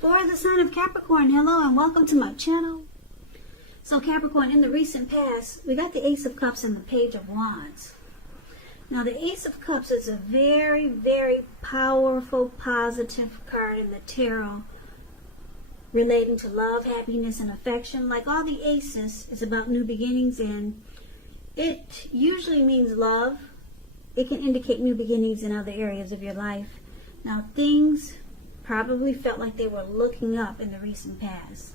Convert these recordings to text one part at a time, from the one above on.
For the sign of Capricorn, hello and welcome to my channel. So Capricorn, in the recent past, we got the Ace of Cups and the Page of Wands. Now the Ace of Cups is a very, very powerful, positive card in the tarot relating to love, happiness, and affection. Like all the aces, it's about new beginnings, and it usually means love. It can indicate new beginnings in other areas of your life. Now things probably felt like they were looking up in the recent past.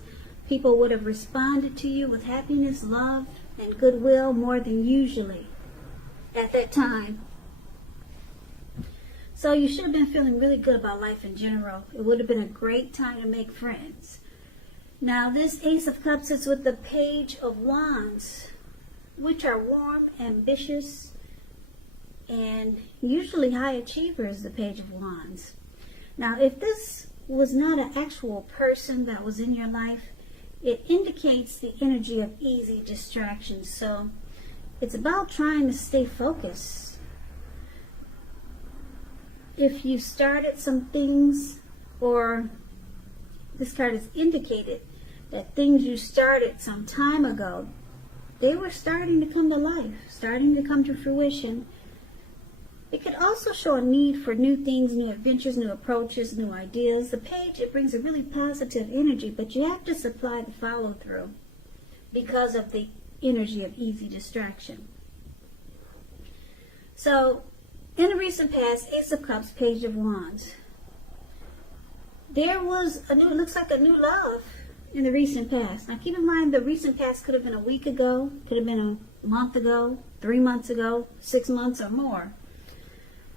People would have responded to you with happiness, love, and goodwill more than usually at that time. So you should have been feeling really good about life in general. It would have been a great time to make friends. Now this Ace of Cups is with the Page of Wands, which are warm, ambitious, and usually high achievers, the Page of Wands. Now, if this was not an actual person that was in your life, it indicates the energy of easy distractions. So it's about trying to stay focused. If you started some things, or this card has indicated that things you started some time ago, they were starting to come to life, starting to come to fruition. It could also show a need for new things, new adventures, new approaches, new ideas. The page, it brings a really positive energy, but you have to supply the follow through because of the energy of easy distraction. So, in the recent past, Ace of Cups, Page of Wands, there was looks like a new love in the recent past. Now keep in mind, the recent past could have been a week ago, could have been a month ago, 3 months ago, 6 months or more.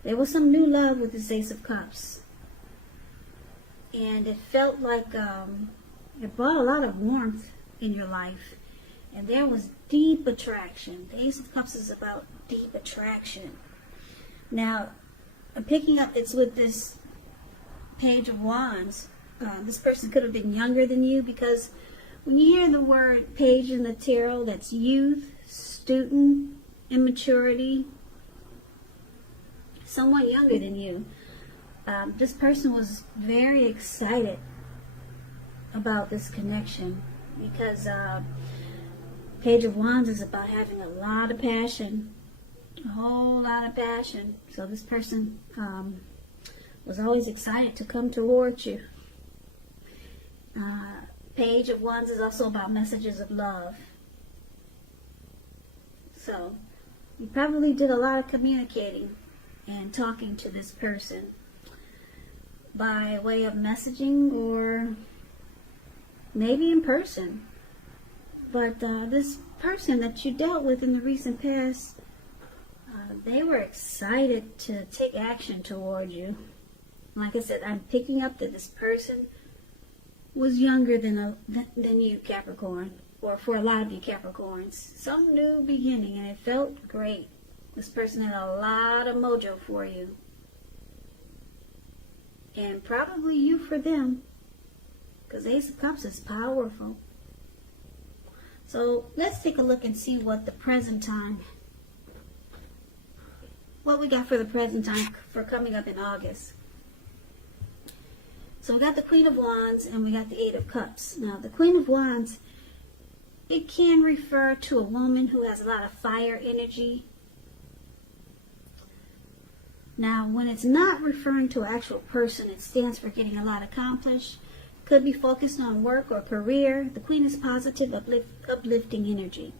There was some new love with this Ace of Cups. And it felt like it brought a lot of warmth in your life. And there was deep attraction. The Ace of Cups is about deep attraction. Now, I'm picking up, it's with this Page of Wands. This person could have been younger than you, because when you hear the word page in the tarot, that's youth, student, immaturity, someone younger than you. This person was very excited about this connection because Page of Wands is about having a lot of passion, a whole lot of passion. So this person was always excited to come towards you. Page of Wands is also about messages of love. So you probably did a lot of communicating and talking to this person by way of messaging or maybe in person. But this person that you dealt with in the recent past, they were excited to take action toward you. Like I said, I'm picking up that this person was younger than you, Capricorn, or for a lot of you Capricorns. Some new beginning, and it felt great. This person had a lot of mojo for you. And probably you for them. Because Ace of Cups is powerful. So let's take a look and see what the present time, what we got for the present time for coming up in August. So we got the Queen of Wands and we got the Eight of Cups. Now the Queen of Wands, it can refer to a woman who has a lot of fire energy. Now, when it's not referring to an actual person, it stands for getting a lot accomplished. Could be focused on work or career. The Queen is positive, uplifting energy.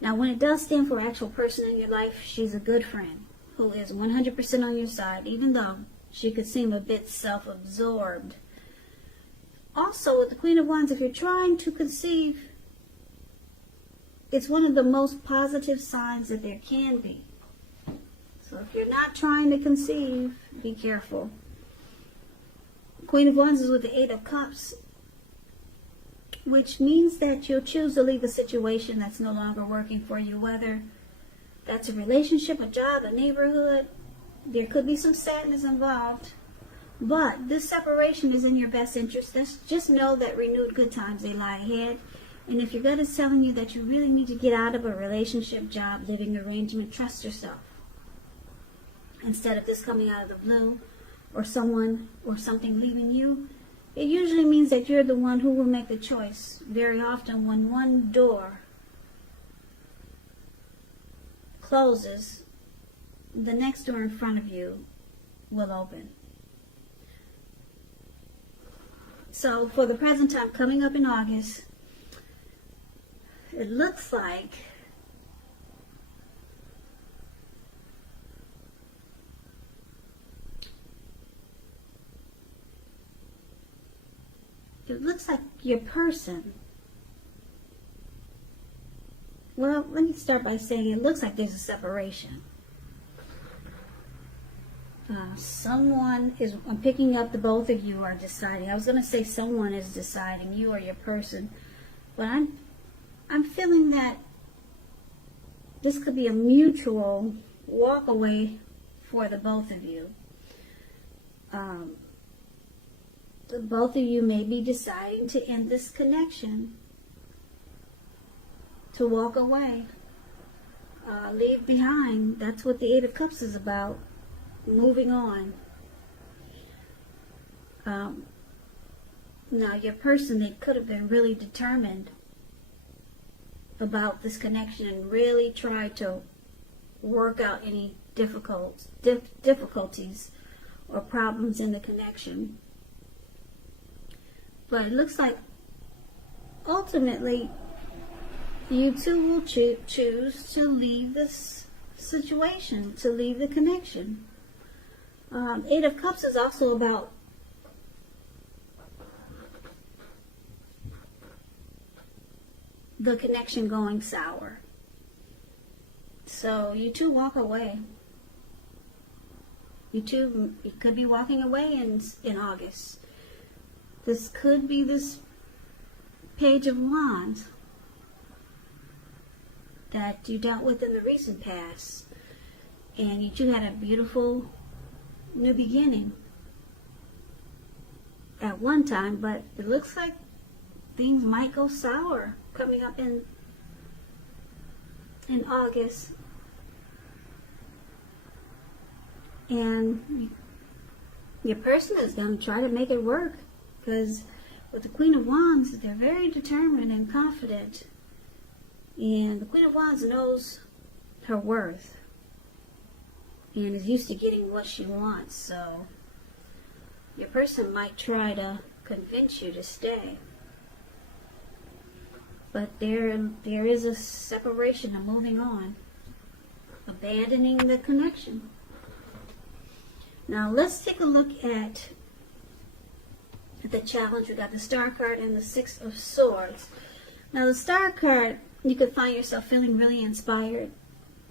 Now, when it does stand for an actual person in your life, she's a good friend who is 100% on your side, even though she could seem a bit self-absorbed. Also, with the Queen of Wands, if you're trying to conceive, it's one of the most positive signs that there can be. So if you're not trying to conceive, be careful. Queen of Wands is with the Eight of Cups, which means that you'll choose to leave a situation that's no longer working for you, whether that's a relationship, a job, a neighborhood. There could be some sadness involved, but this separation is in your best interest. Just know that renewed good times, they lie ahead. And if your gut is telling you that you really need to get out of a relationship, job, living arrangement, trust yourself. Instead of this coming out of the blue, or someone or something leaving you, it usually means that you're the one who will make the choice. Very often when one door closes, the next door in front of you will open. So for the present time coming up in August, it looks like your person, well, let me start by saying it looks like there's a separation. Someone is, I'm picking up the both of you are deciding. I was going to say someone is deciding, you or your person, but I'm feeling that this could be a mutual walk away for the both of you. The both of you may be deciding to end this connection, to walk away, leave behind. That's what the Eight of Cups is about, moving on. Now your person, they could have been really determined about this connection and really tried to work out any difficulties or problems in the connection. But it looks like ultimately you two will choose to leave this situation, to leave the connection. Eight of Cups is also about the connection going sour. So you two walk away. You could be walking away in August. This could be this Page of Wands that you dealt with in the recent past. And you two had a beautiful new beginning at one time, but it looks like things might go sour coming up in August. And your person is going to try to make it work, because with the Queen of Wands, they're very determined and confident, and the Queen of Wands knows her worth and is used to getting what she wants. So your person might try to convince you to stay, but there is a separation, a moving on, abandoning the connection. Now let's take a look at the challenge. We got the Star card and the Six of Swords. Now the Star card, you could find yourself feeling really inspired,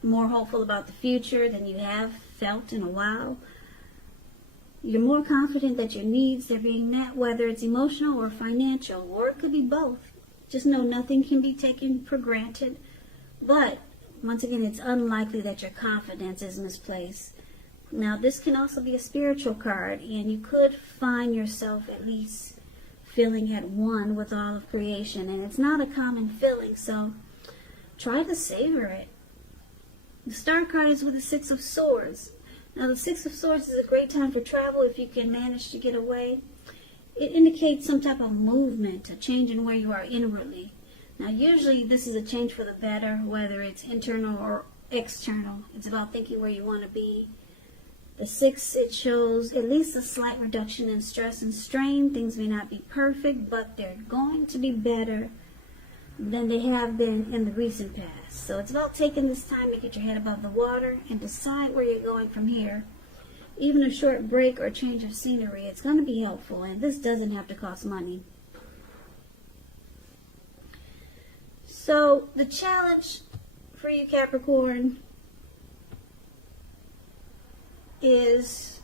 more hopeful about the future than you have felt in a while. You're more confident that your needs are being met, whether it's emotional or financial, or it could be both. Just know nothing can be taken for granted. But once again, it's unlikely that your confidence is misplaced. Now this can also be a spiritual card, and you could find yourself at least feeling at one with all of creation, and it's not a common feeling, so try to savor it. The Star card is with the Six of Swords. Now the Six of Swords is a great time for travel if you can manage to get away. It indicates some type of movement, a change in where you are inwardly. Now usually this is a change for the better, whether it's internal or external. It's about thinking where you want to be. The Six, it shows at least a slight reduction in stress and strain. Things may not be perfect, but they're going to be better than they have been in the recent past. So it's about taking this time to get your head above the water and decide where you're going from here. Even a short break or change of scenery, it's going to be helpful, and this doesn't have to cost money. So the challenge for you, Capricorn, is,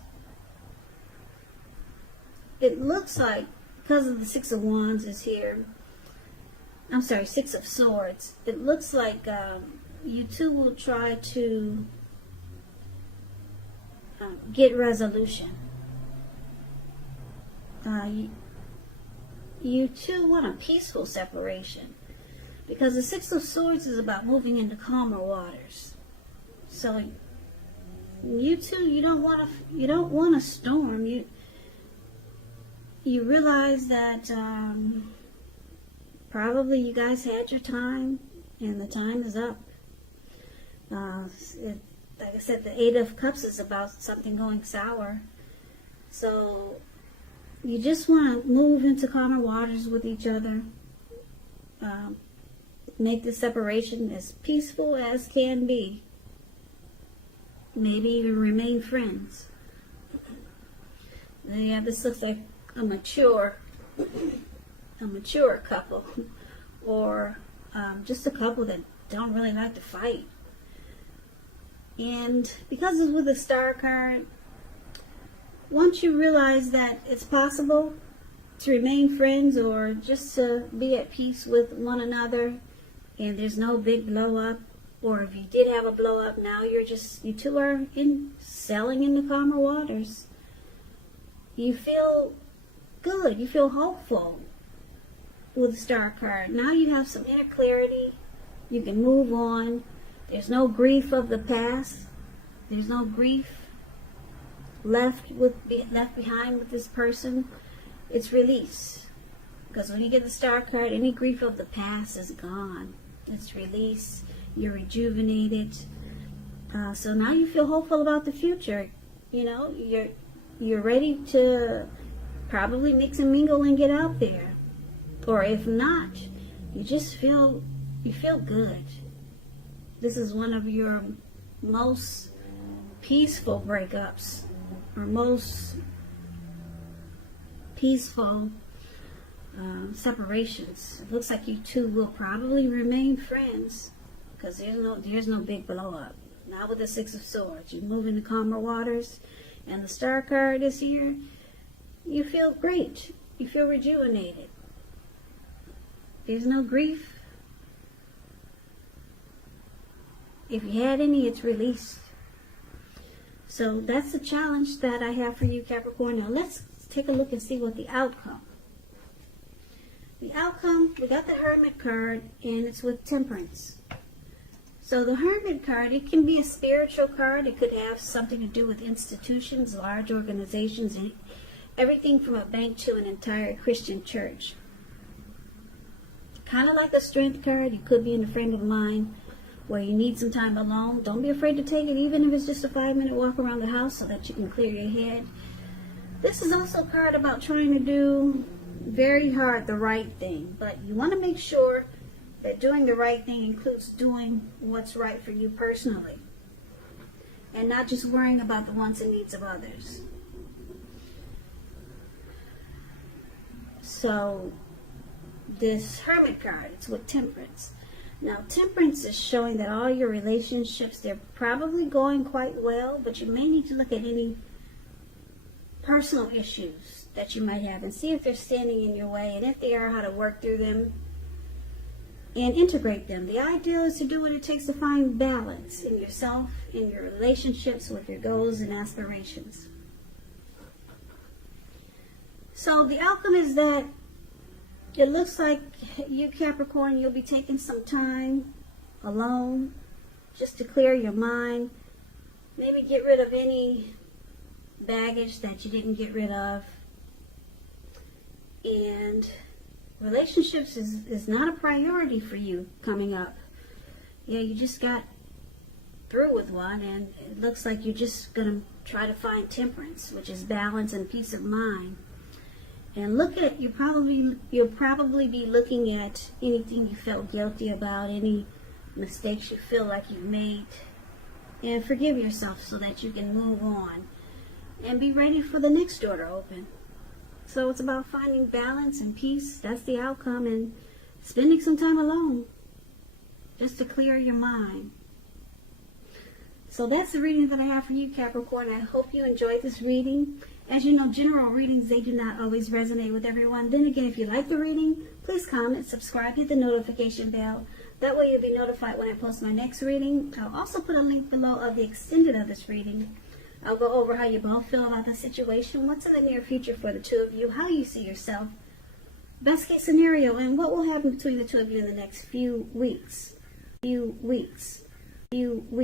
it looks like, because of the Six of Wands is here, I'm sorry, Six of Swords, it looks like you two will try to get resolution. You two want a peaceful separation, because the Six of Swords is about moving into calmer waters. So you two, you don't want a storm. you realize that probably you guys had your time and the time is up. Like I said, the Eight of Cups is about something going sour. So you just want to move into calmer waters with each other. Make the separation as peaceful as can be. Maybe even remain friends. Yeah, this looks like a mature couple, or just a couple that don't really like to fight. And because it's with the Star card, once you realize that it's possible to remain friends or just to be at peace with one another, and there's no big blow up, or if you did have a blow up, now you two are sailing in the calmer waters. You feel good, you feel hopeful with the Star card. Now you have some inner clarity, you can move on. There's no grief of the past. There's no grief left behind with this person. It's release. Because when you get the Star card, any grief of the past is gone. It's release. You're rejuvenated. So now you feel hopeful about the future. You know, you're ready to probably mix and mingle and get out there. Or if not, you just feel good. This is one of your most peaceful breakups, or most peaceful separations. It looks like you two will probably remain friends, because there's no big blow up. Now with the Six of Swords, you move into calmer waters, and the Star card is here. You feel great. You feel rejuvenated. There's no grief. If you had any, it's released. So that's the challenge that I have for you, Capricorn. Now let's take a look and see what the outcome. The outcome, we got the Hermit card, and it's with Temperance. So the Hermit card, it can be a spiritual card. It could have something to do with institutions, large organizations, and everything from a bank to an entire Christian church. Kind of like a Strength card. You could be in a frame of mind where you need some time alone. Don't be afraid to take it, even if it's just a 5-minute walk around the house so that you can clear your head. This is also a card about trying to do very hard the right thing, but you want to make sure that doing the right thing includes doing what's right for you personally, and not just worrying about the wants and needs of others. So this Hermit card, it's with Temperance. Now, Temperance is showing that all your relationships, they're probably going quite well, but you may need to look at any personal issues that you might have and see if they're standing in your way, and if they are, how to work through them and integrate them. The idea is to do what it takes to find balance in yourself, in your relationships, with your goals and aspirations. So the outcome is that it looks like you, Capricorn, you'll be taking some time alone just to clear your mind. Maybe get rid of any baggage that you didn't get rid of. And relationships is not a priority for you coming up. Yeah, you just got through with one, and it looks like you're just going to try to find temperance, which is balance and peace of mind. And you'll probably be looking at anything you felt guilty about, any mistakes you feel like you made, and forgive yourself so that you can move on and be ready for the next door to open. So it's about finding balance and peace. That's the outcome, and spending some time alone just to clear your mind. So that's the reading that I have for you, Capricorn. I hope you enjoyed this reading. As you know, general readings, they do not always resonate with everyone. Then again, if you like the reading, please comment, subscribe, hit the notification bell. That way you'll be notified when I post my next reading. I'll also put a link below of the extended of this reading. I'll go over how you both feel about the situation, what's in the near future for the two of you, how you see yourself, best case scenario, and what will happen between the two of you in the next few weeks.